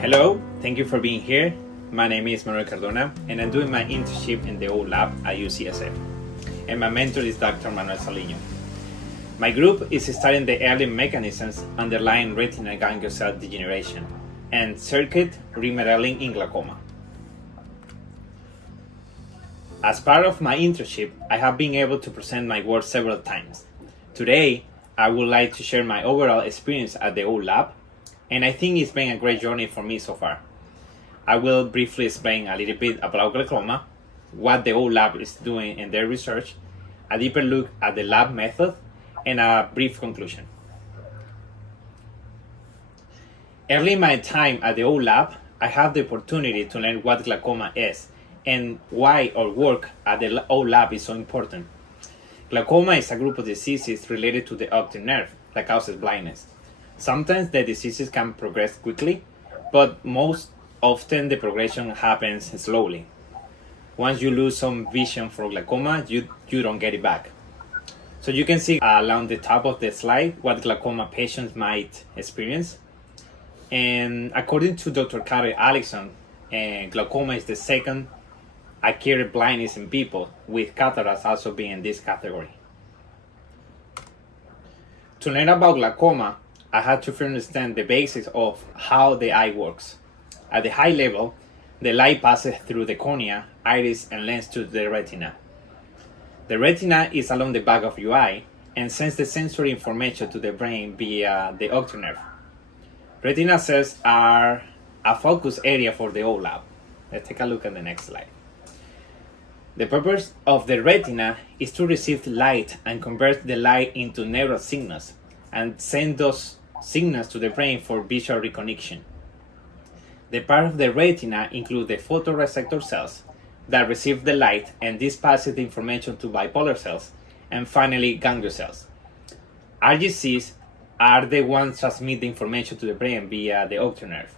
Hello, thank you for being here. My name is Manuel and I'm doing my internship in the O lab at UCSF. And my mentor is Dr. Manuel. My group is studying the early mechanisms underlying retinal ganglion cell degeneration and circuit remodeling in glaucoma. As part of my internship, I have been able to present my work several times. Today, I would like to share my overall experience at the O lab, and I think it's been a great journey for me so far. I will briefly explain a little bit about glaucoma, what the O lab is doing in their research, a deeper look at the lab method, and a brief conclusion. Early in my time at the O lab, I had the opportunity to learn what glaucoma is and why our work at the O lab is so important. Glaucoma is a group of diseases related to the optic nerve that causes blindness. Sometimes the diseases can progress quickly, but most often the progression happens slowly. Once you lose some vision for glaucoma, you don't get it back. So you can see along the top of the slide what glaucoma patients might experience. And according to Dr. Carrie Allison, glaucoma is the second acquired blindness in people, with cataracts also being in this category. To learn about glaucoma, I had to first understand the basics of how the eye works. At the high level, the light passes through the cornea, iris, and lens to the retina. The retina is along the back of your eye and sends the sensory information to the brain via the optic nerve. Retina cells are a focus area for the O lab. Let's take a look at the next slide. The purpose of the retina is to receive light and convert the light into neural signals and send those signals to the brain for visual recognition. The part of the retina include the photoreceptor cells that receive the light, and this passes the information to bipolar cells, and finally ganglion cells. RGCs are the ones transmit the information to the brain via the optic nerve.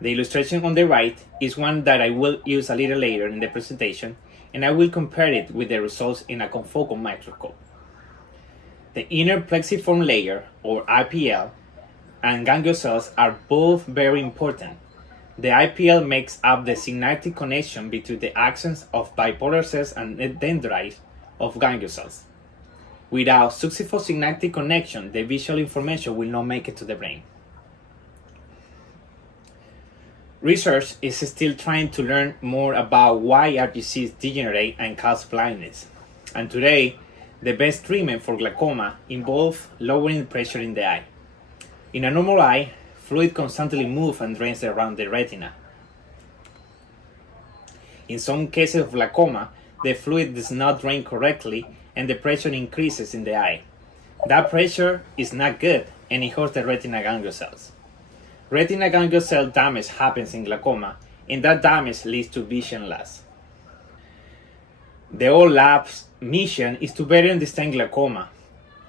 The illustration on the right is one that I will use a little later in the presentation, and I will compare it with the results in a confocal microscope. The inner plexiform layer, or IPL, and ganglion cells are both very important. The IPL makes up the synaptic connection between the axons of bipolar cells and the dendrites of ganglion cells. Without successful synaptic connection, the visual information will not make it to the brain. Research is still trying to learn more about why RGCs degenerate and cause blindness. And today, the best treatment for glaucoma involves lowering pressure in the eye. In a normal eye, fluid constantly moves and drains around the retina. In some cases of glaucoma, the fluid does not drain correctly and the pressure increases in the eye. That pressure is not good and it hurts the retinal ganglion cells. Retinal ganglion cell damage happens in glaucoma, and that damage leads to vision loss. The O lab's mission is to better understand glaucoma.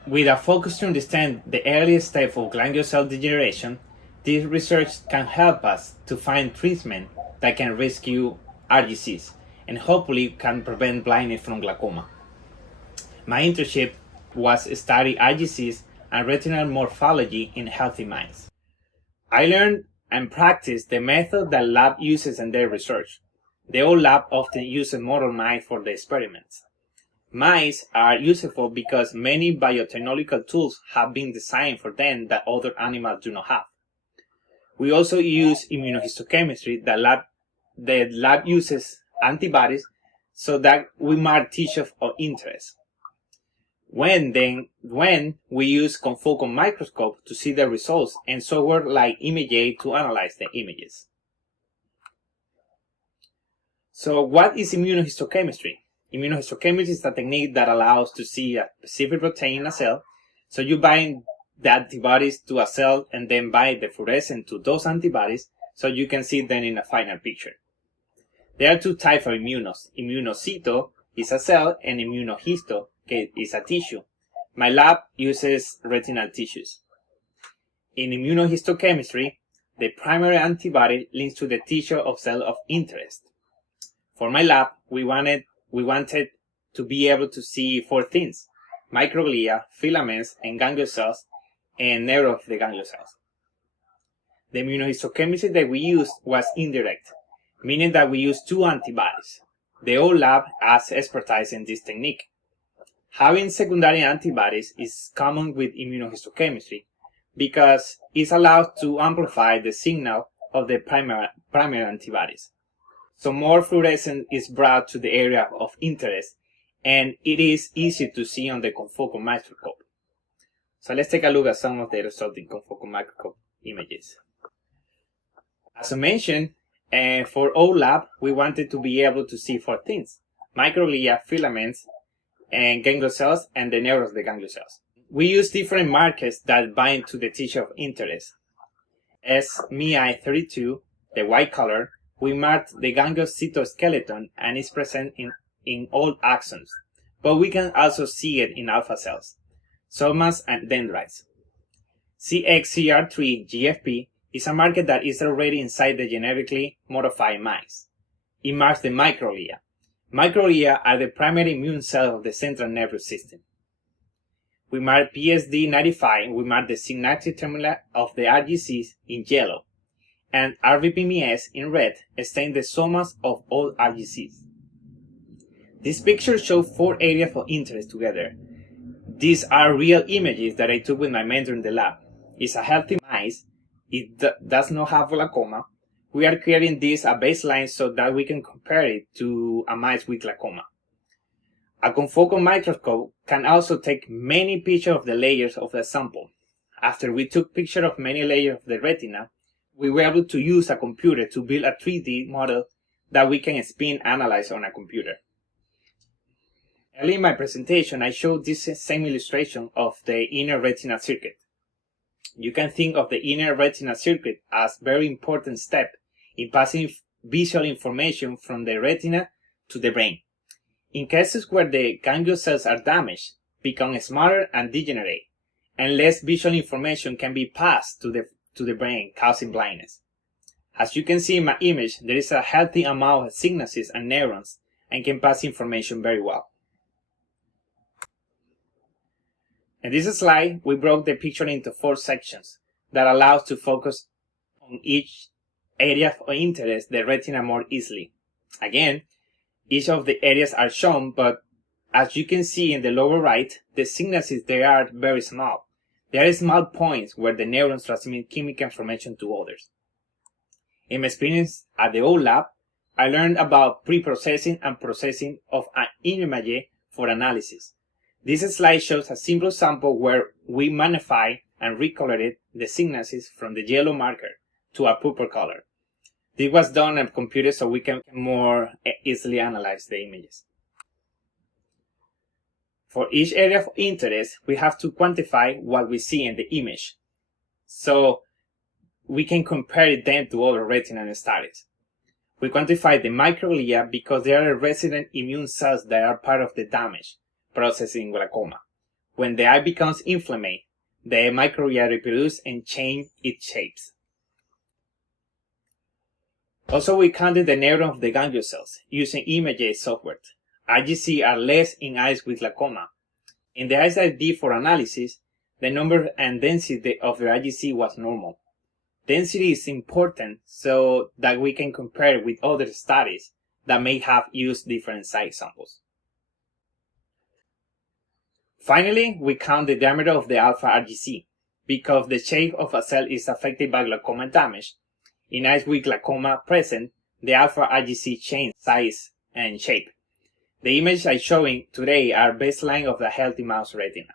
With a focus to understand the earliest step of ganglion cell degeneration, this research can help us to find treatment that can rescue RGCs and hopefully can prevent blindness from glaucoma. My internship was study RGCs and retinal morphology in healthy mice. I learned and practiced the method that lab uses in their research. The O lab often uses model mice for the experiments. Mice are useful because many biotechnological tools have been designed for them that other animals do not have. We also use immunohistochemistry. The lab uses antibodies so that we mark tissues of interest. When we use confocal microscope to see the results and software like ImageAid to analyze the images. So what is immunohistochemistry? Immunohistochemistry is a technique that allows to see a specific protein in a cell. So you bind the antibodies to a cell and then bind the fluorescent to those antibodies so you can see them in a final picture. There are two types of immunos. Immunocyto is a cell and immunohisto is a tissue. My lab uses retinal tissues. In immunohistochemistry, the primary antibody links to the tissue of cell of interest. For my lab, we wanted to be able to see four things: microglia, filaments, and ganglion cells, and nerve of the ganglion cells. the immunohistochemistry that we used was indirect, meaning that we used two antibodies. The whole lab has expertise in this technique. Having secondary antibodies is common with immunohistochemistry because it's allowed to amplify the signal of the primary antibodies. So more fluorescence is brought to the area of interest, and it is easy to see on the confocal microscope. So let's take a look at some of the resulting confocal microscope images. As I mentioned, for OLAB, we wanted to be able to see four things: microglia, filaments, and ganglion cells, and the neurons of the ganglion cells. We use different markers that bind to the tissue of interest. As MI32, the white color, we marked the ganglion cytoskeleton and is present in all axons, but we can also see it in alpha cells, somas, and dendrites. CXCR3 GFP is a marker that is already inside the genetically modified mice. It marks the microglia. Microglia are the primary immune cells of the central nervous system. We mark PSD95, we mark the synaptic terminal of the RGCs in yellow, and RBPMS in red stain the somas of all RGCs. This picture shows four areas of interest together. These are real images that I took with my mentor in the lab. It's a healthy mice. It does not have glaucoma. We are creating this a baseline so that we can compare it to a mice with glaucoma. A confocal microscope can also take many pictures of the layers of the sample. After we took pictures of many layers of the retina, we were able to use a computer to build a 3D model that we can spin analyze on a computer. Early in my presentation, I showed this same illustration of the inner retina circuit. You can think of the inner retina circuit as a very important step in passing visual information from the retina to the brain. In cases where the ganglion cells are damaged, become smaller and degenerate, and less visual information can be passed to the brain, causing blindness. As you can see in my image, there is a healthy amount of synapses and neurons and can pass information very well. In this slide, we broke the picture into four sections that allows to focus on each area of interest the retina more easily. Again, each of the areas are shown, but as you can see in the lower right, the synapses they are very small. There are small points where the neurons transmit chemical information to others. In my experience at the old lab, I learned about pre-processing and processing of an image for analysis. This slide shows a simple sample where we magnify and recolored the synapses from the yellow marker to a purple color. This was done on a computer so we can more easily analyze the images. For each area of interest, we have to quantify what we see in the image, so we can compare them to other retinal studies. We quantify the microglia because they are resident immune cells that are part of the damage process in glaucoma. When the eye becomes inflamed, the microglia reproduce and change its shapes. Also, we counted the neuron of the ganglion cells using imaging software. RGC are less in eyes with glaucoma. In the eyes I did for analysis, the number and density of the RGC was normal. Density is important so that we can compare with other studies that may have used different size samples. Finally, we count the diameter of the alpha RGC. Because the shape of a cell is affected by glaucoma damage, in eyes with glaucoma present, the alpha RGC change size and shape. The images I'm showing today are baseline of the healthy mouse retina.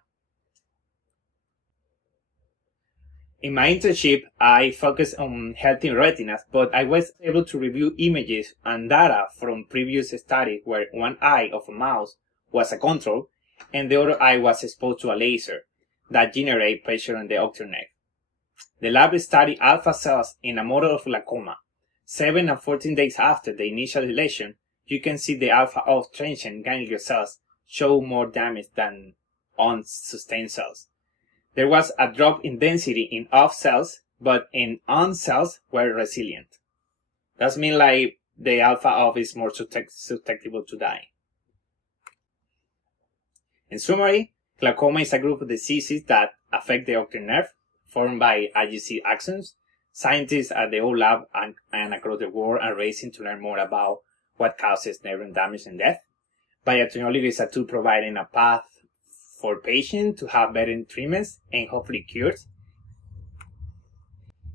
In my internship, I focused on healthy retinas, but I was able to review images and data from previous studies where one eye of a mouse was a control and the other eye was exposed to a laser that generated pressure on the ocular nerve. The lab studied alpha cells in a model of glaucoma. 7 and 14 days after the initial lesion, you can see the alpha of transient ganglion cells show more damage than on sustained cells. There was a drop in density in off cells, but in on cells were resilient. That means like the alpha of is more susceptible to die. In summary, glaucoma is a group of diseases that affect the ocular nerve, formed by RGC axons, Scientists at the old lab and across the world are racing to learn more about what causes neuron damage and death. Biotechnology is a tool providing a path for patients to have better treatments and hopefully cures.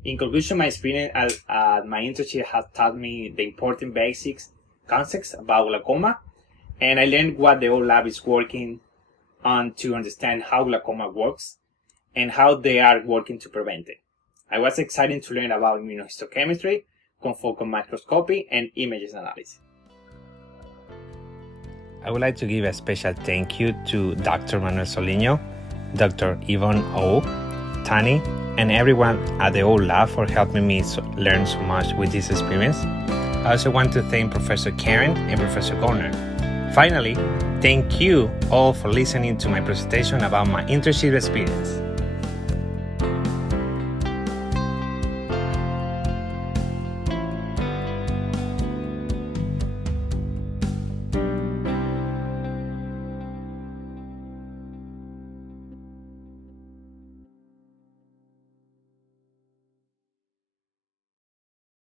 In conclusion, my experience at my internship has taught me the important basics concepts about glaucoma, and I learned what the old lab is working on to understand how glaucoma works and how they are working to prevent it. I was excited to learn about immunohistochemistry, confocal microscopy, and images analysis. I would like to give a special thank you to Dr. Manuel Solino, Dr. Yvonne O, Tani, and everyone at the old lab for helping me learn so much with this experience. I also want to thank Professor Karen and Professor Garner. Finally, thank you all for listening to my presentation about my internship experience.